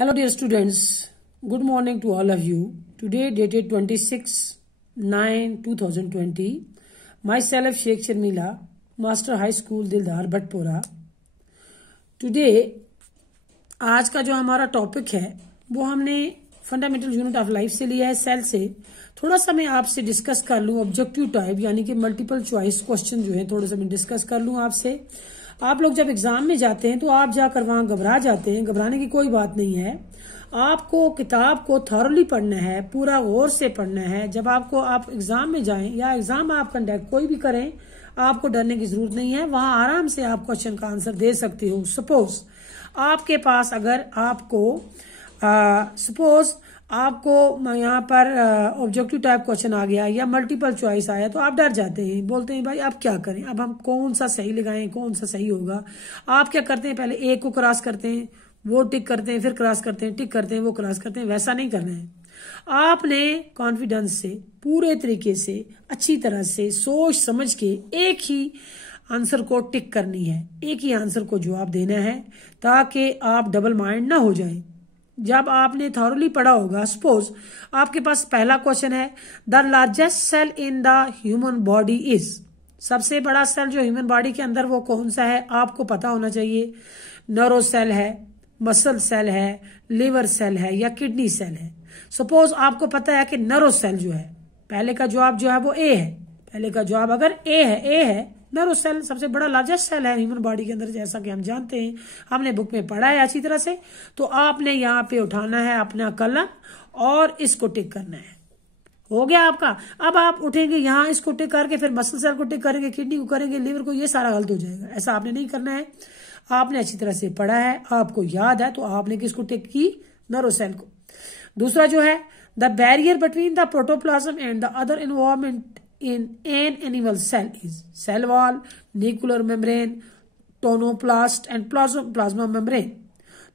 Hello dear students, good morning to all of you. Today dated 26/9/2020, myself Sheikh Sharmila, Master High School दिलदार भटपोरा. Today आज का जो हमारा topic है वो हमने फंडामेंटल यूनिट ऑफ लाइफ से लिया है, सेल से. थोड़ा सा मैं आपसे डिस्कस कर लूं ऑब्जेक्टिव टाइप यानी कि मल्टीपल चॉइस क्वेश्चन जो है थोड़ा सा मैं डिस्कस कर लूं आपसे. आप लोग जब एग्जाम में जाते हैं तो आप जाकर वहां घबरा जाते हैं. घबराने की कोई बात नहीं है. आपको किताब को थॉरली पढ़ना है, पूरा गौर से पढ़ना है. जब आप एग्जाम में जाएं या एग्जाम आप कंडक्ट कोई भी करें, आपको डरने की जरूरत नहीं है. वहां आराम से आप क्वेश्चन का आंसर दे सकते हो. सपोज आपके पास अगर आपको यहाँ पर ऑब्जेक्टिव टाइप क्वेश्चन आ गया या मल्टीपल चॉइस आया तो आप डर जाते हैं, बोलते हैं भाई अब क्या करें, अब हम कौन सा सही लगाएं, कौन सा सही होगा. आप क्या करते हैं, पहले एक को क्रॉस करते हैं, वो टिक करते हैं, फिर क्रॉस करते हैं, टिक करते हैं, वो क्रॉस करते हैं. वैसा नहीं करना है. आपने कॉन्फिडेंस से पूरे तरीके से अच्छी तरह से सोच समझ के एक ही आंसर को टिक करनी है, एक ही आंसर को जवाब देना है ताकि आप डबल माइंड ना हो जाएं. जब आपने थॉरली पढ़ा होगा, सपोज आपके पास पहला क्वेश्चन है the largest cell in the human body is. सबसे बड़ा सेल जो ह्यूमन बॉडी के अंदर वो कौन सा है आपको पता होना चाहिए. नर्व सेल है, मसल सेल है, लिवर सेल है या किडनी सेल है. सपोज आपको पता है कि नर्व सेल जो है, पहले का जवाब जो है वो ए है. पहले का जवाब अगर ए है नर्व सेल सबसे बड़ा लार्जेस्ट सेल है ह्यूमन बॉडी के अंदर, जैसा कि हम जानते हैं, हमने बुक में पढ़ा है अच्छी तरह से. तो आपने यहाँ पे उठाना है अपना कलम और इसको टिक करना है. हो गया आपका. अब आप उठेंगे यहाँ, इसको टिक करके फिर मसल सेल को टिक करेंगे, किडनी को करेंगे, लिवर को, ये सारा गलत हो जाएगा. ऐसा आपने नहीं करना है. आपने अच्छी तरह से पढ़ा है, आपको याद है, तो आपने किसको टिक की, नर्व सेल को. दूसरा जो है the barrier between the protoplasm and the other environment in an animal cell is cell wall, nuclear membrane, tonoplast and plasma membrane.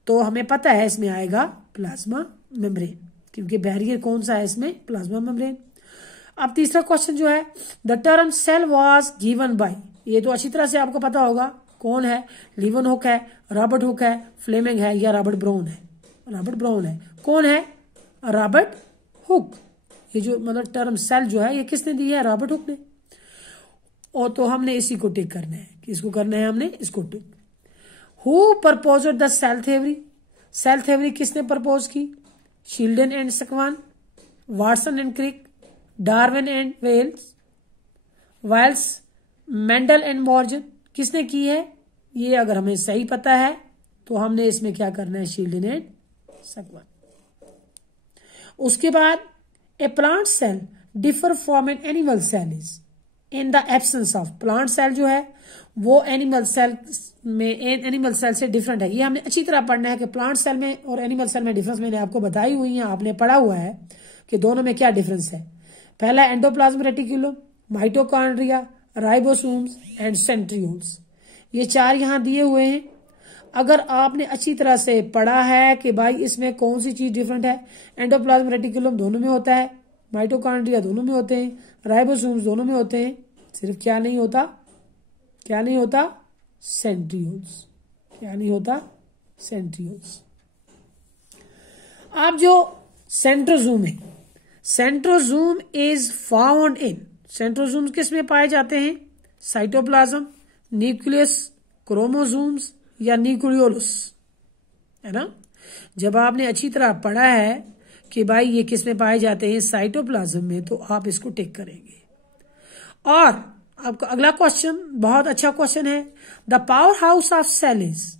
तो हमें पता है इसमें आएगा प्लाज्मा मेम्ब्रेन, क्योंकि बैरियर कौन सा है इसमें, प्लाज्मा मेम्ब्रेन. अब तीसरा क्वेश्चन जो है the term cell was given by, ये तो अच्छी तरह से आपको पता होगा कौन है. लीवन हुक है, रॉबर्ट हुक है, फ्लेमिंग है या रॉबर्ट ब्राउन है. रॉबर्ट ब्राउन है. कौन है, रॉबर्ट हुक. ये जो मतलब टर्म सेल जो है ये किसने दी है, रॉबर्ट हुक ने. और तो हमने इसी को टिक करना है. किसको करना है, हमने इसको tick. Who proposed the cell theory. Cell theory किसने प्रपोज की, Schleiden and Schwann, Watson and Crick, Darwin and Wallace, Mendel and Morgan. किसने की है ये, अगर हमें सही पता है तो हमने इसमें क्या करना है, शील्डन एंड सकवान. उसके बाद A plant cell differ from an animal cell is in the absence of. Plant cell जो है वो एनिमल सेल से डिफरेंट है. ये हमने अच्छी तरह पढ़ना है कि प्लांट सेल में और एनिमल सेल में डिफरेंस मैंने आपको बताई हुई है, आपने पढ़ा हुआ है कि दोनों में क्या डिफरेंस है. पहला endoplasm reticulum, mitochondria, ribosomes and centrioles. ये चार यहाँ दिए हुए हैं. अगर आपने अच्छी तरह से पढ़ा है कि भाई इसमें कौन सी चीज डिफरेंट है, एंडोप्लाज्म रेटिकुलम दोनों में होता है, माइटोकॉन्ड्रिया दोनों में होते हैं, राइबोसोम्स दोनों में होते हैं, सिर्फ क्या नहीं होता, सेंट्रियोल्स. क्या नहीं होता, सेंट्रियोल्स. अब जो सेंट्रोजोम है, centrosome is found in. Centrosome किस में पाए जाते हैं, साइटोप्लाज्म, न्यूक्लियस, क्रोमोसोम्स या न्यूक्लियोलस, है ना. जब आपने अच्छी तरह पढ़ा है कि भाई ये किस में पाए जाते हैं, साइटोप्लाज्म में, तो आप इसको टिक करेंगे. और आपका अगला क्वेश्चन बहुत अच्छा क्वेश्चन है. The power house of cell is,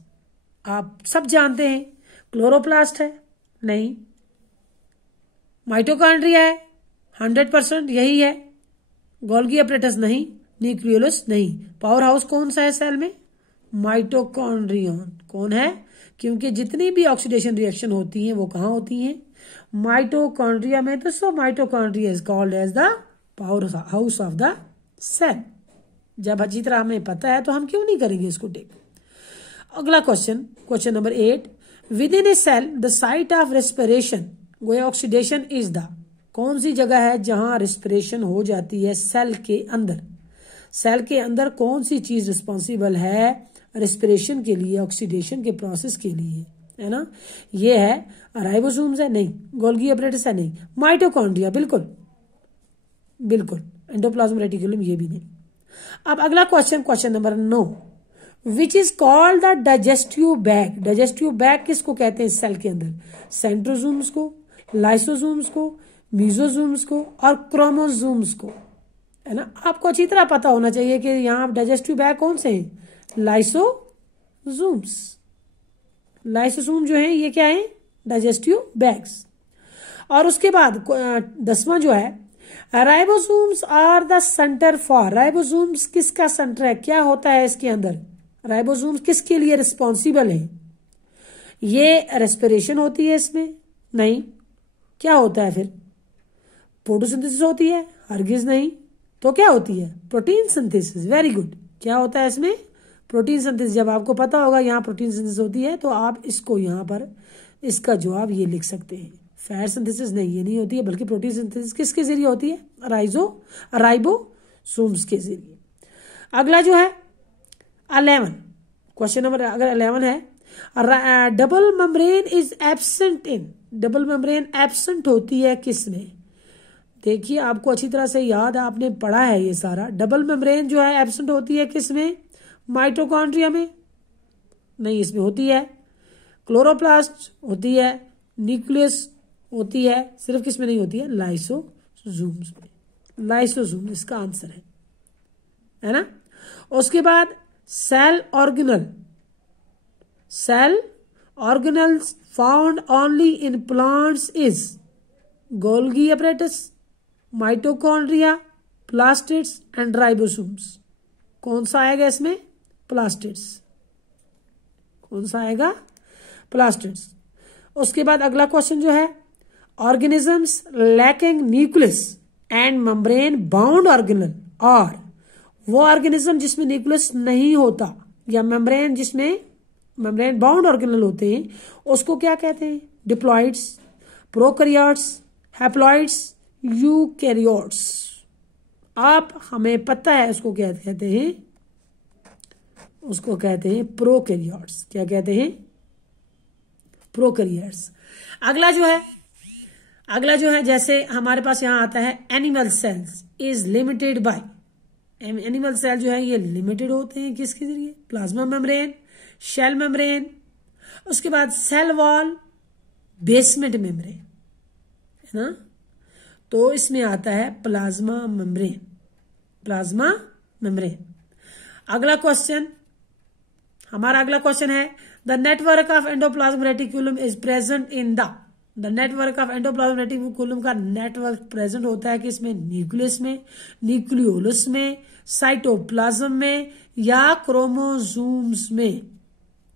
आप सब जानते हैं, क्लोरोप्लास्ट है, नहीं. माइटोकॉन्ड्रिया है, 100% यही है. गोल्गी अपरेटस नहीं, न्यूक्लियोलस नहीं. पावर हाउस कौन सा है सेल में, माइटोकॉन्ड्रियन. कौन है, क्योंकि जितनी भी ऑक्सीडेशन रिएक्शन होती हैं वो कहाँ होती हैं, माइटोकॉन्ड्रिया में. तो so mitochondria is called as the power house of the cell. जब अच्छी तरह हमें पता है तो हम क्यों नहीं करेंगे इसको टिक. अगला question number 8. With in a cell the site of respiration वो ऑक्सीडेशन इज द. कौन सी जगह है जहां रेस्पिरेशन हो जाती है सेल के अंदर. सेल के अंदर कौन सी चीज रिस्पॉन्सिबल है रेस्पिरेशन के लिए, ऑक्सीडेशन के प्रोसेस के लिए, है ना। ये है राइबोसोम्स है नहीं, गोल्गी अपरेटस है नहीं, माइटोकॉन्ड्रिया बिल्कुल बिल्कुल, एंडोप्लाज्म रेटिकुलम ये भी नहीं। अब अगला question number 9, which is called the digestive bag. Digestive bag किसको कहते हैं सेल के अंदर? सेंट्रोजोम्स को, लाइसोसोम्स को, मीजोजोम्स को और क्रोमोजोम्स को, है ना। आपको अच्छी तरह पता होना चाहिए कि यहाँ डाइजेस्टिव बैग कौन से हैं? लाइसोसोम्स। लाइसोसोम जो है ये क्या है? Digestive bags. और उसके बाद 10वां जो है, ribosomes are the centre for. Ribosomes किसका सेंटर है? क्या होता है इसके अंदर? राइबोसोम्स किसके लिए रिस्पॉन्सिबल है? ये रेस्पिरेशन होती है इसमें? नहीं। क्या होता है फिर? फोटोसिंथेसिस होती है? हरगिज नहीं। तो क्या होती है? Protein synthesis. Very good. क्या होता है इसमें? Protein synthesis. जब आपको पता होगा यहाँ प्रोटीन सिंथेसिस होती है तो आप इसको यहाँ पर इसका जवाब ये लिख सकते हैं। फैट सिंथेसिस नहीं, ये नहीं होती है, बल्कि प्रोटीन सिंथेसिस किसके जरिए होती है? राइबोसोम्स के जरिए। अगला जो है 11, क्वेश्चन नंबर अगर 11 है, double membrane is absent in. Double membrane absent होती है किस में? देखिए आपको अच्छी तरह से याद है, आपने पढ़ा है ये सारा। डबल मेम्ब्रेन जो है एब्सेंट होती है किस में? माइटोकॉन्ड्रिया में नहीं, इसमें होती है। क्लोरोप्लास्ट होती है, न्यूक्लियस होती है, सिर्फ किस में नहीं होती है? लाइसोसोम्स में। लाइसोसोम इसका आंसर है ना। उसके बाद cell organelle. Cell organelles found only in plants is Golgi apparatus, mitochondria, plastids and ribosomes. कौन सा आएगा इसमें? प्लास्टिड्स। कौन सा आएगा? प्लास्टिड्स। उसके बाद अगला क्वेश्चन जो है, organisms lacking nucleus and membrane bound organelle. और वो ऑर्गेनिज्म जिसमें न्यूक्लियस नहीं होता या मेम्ब्रेन जिसमें मेम्ब्रेन बाउंड ऑर्गेनल होते हैं उसको क्या कहते हैं? डिप्लॉइड्स, प्रोकैरियोट्स, हैप्लॉइड्स, यूकैरियोट्स। आप हमें पता है उसको क्या कहते हैं? उसको कहते हैं प्रोकैरियोट्स। क्या कहते हैं? प्रोकैरियोट्स। अगला जो है जैसे हमारे पास यहां आता है animal cells is limited by. Animal cell जो है ये लिमिटेड होते हैं किसके जरिए? प्लाज्मा मेम्ब्रेन, शेल मेम्ब्रेन, उसके बाद सेल वॉल, बेसमेंट मेम्ब्रेन, है ना। तो इसमें आता है प्लाज्मा मेम्ब्रेन। Plasma membrane. हमारा अगला क्वेश्चन है, the network of endoplasm reticulum is present in the network of endoplasm reticulum का नेटवर्क प्रेजेंट होता है कि इसमें न्यूक्लियस में, न्यूक्लियोलस में, साइटोप्लाज्म में या क्रोमोसोम्स में?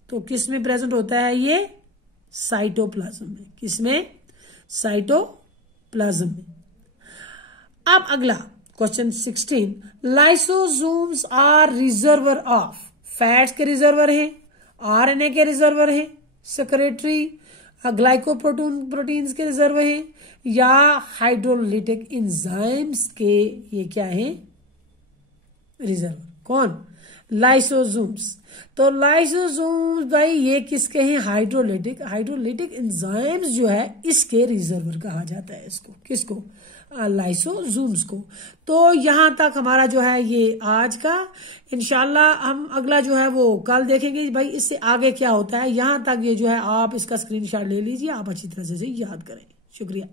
तो किस में प्रेजेंट होता है ये? साइटोप्लाज्म में। किसमें? साइटोप्लाज्म में। अब अगला question 16, lysosomes are reservoir of. Fats के रिजर्वर हैं, आरएनए के रिजर्वर हैं, सेक्रेटरी ग्लाइकोप्रोटीन्स के रिजर्वर हैं या हाइड्रोलिटिक एंजाइम्स के ये क्या है? रिजर्वर। कौन? लाइसोसोम्स। तो लाइसोसोम्स भाई ये किसके हैं? हाइड्रोलिटिक एंजाइम्स जो है इसके रिजर्वर कहा जाता है इसको। किसको? लाइसोसोम्स को। तो यहां तक हमारा जो है ये आज का। इंशाल्लाह हम अगला जो है वो कल देखेंगे भाई इससे आगे क्या होता है। यहां तक ये जो है आप इसका स्क्रीनशॉट ले लीजिए, आप अच्छी तरह से याद करें। शुक्रिया।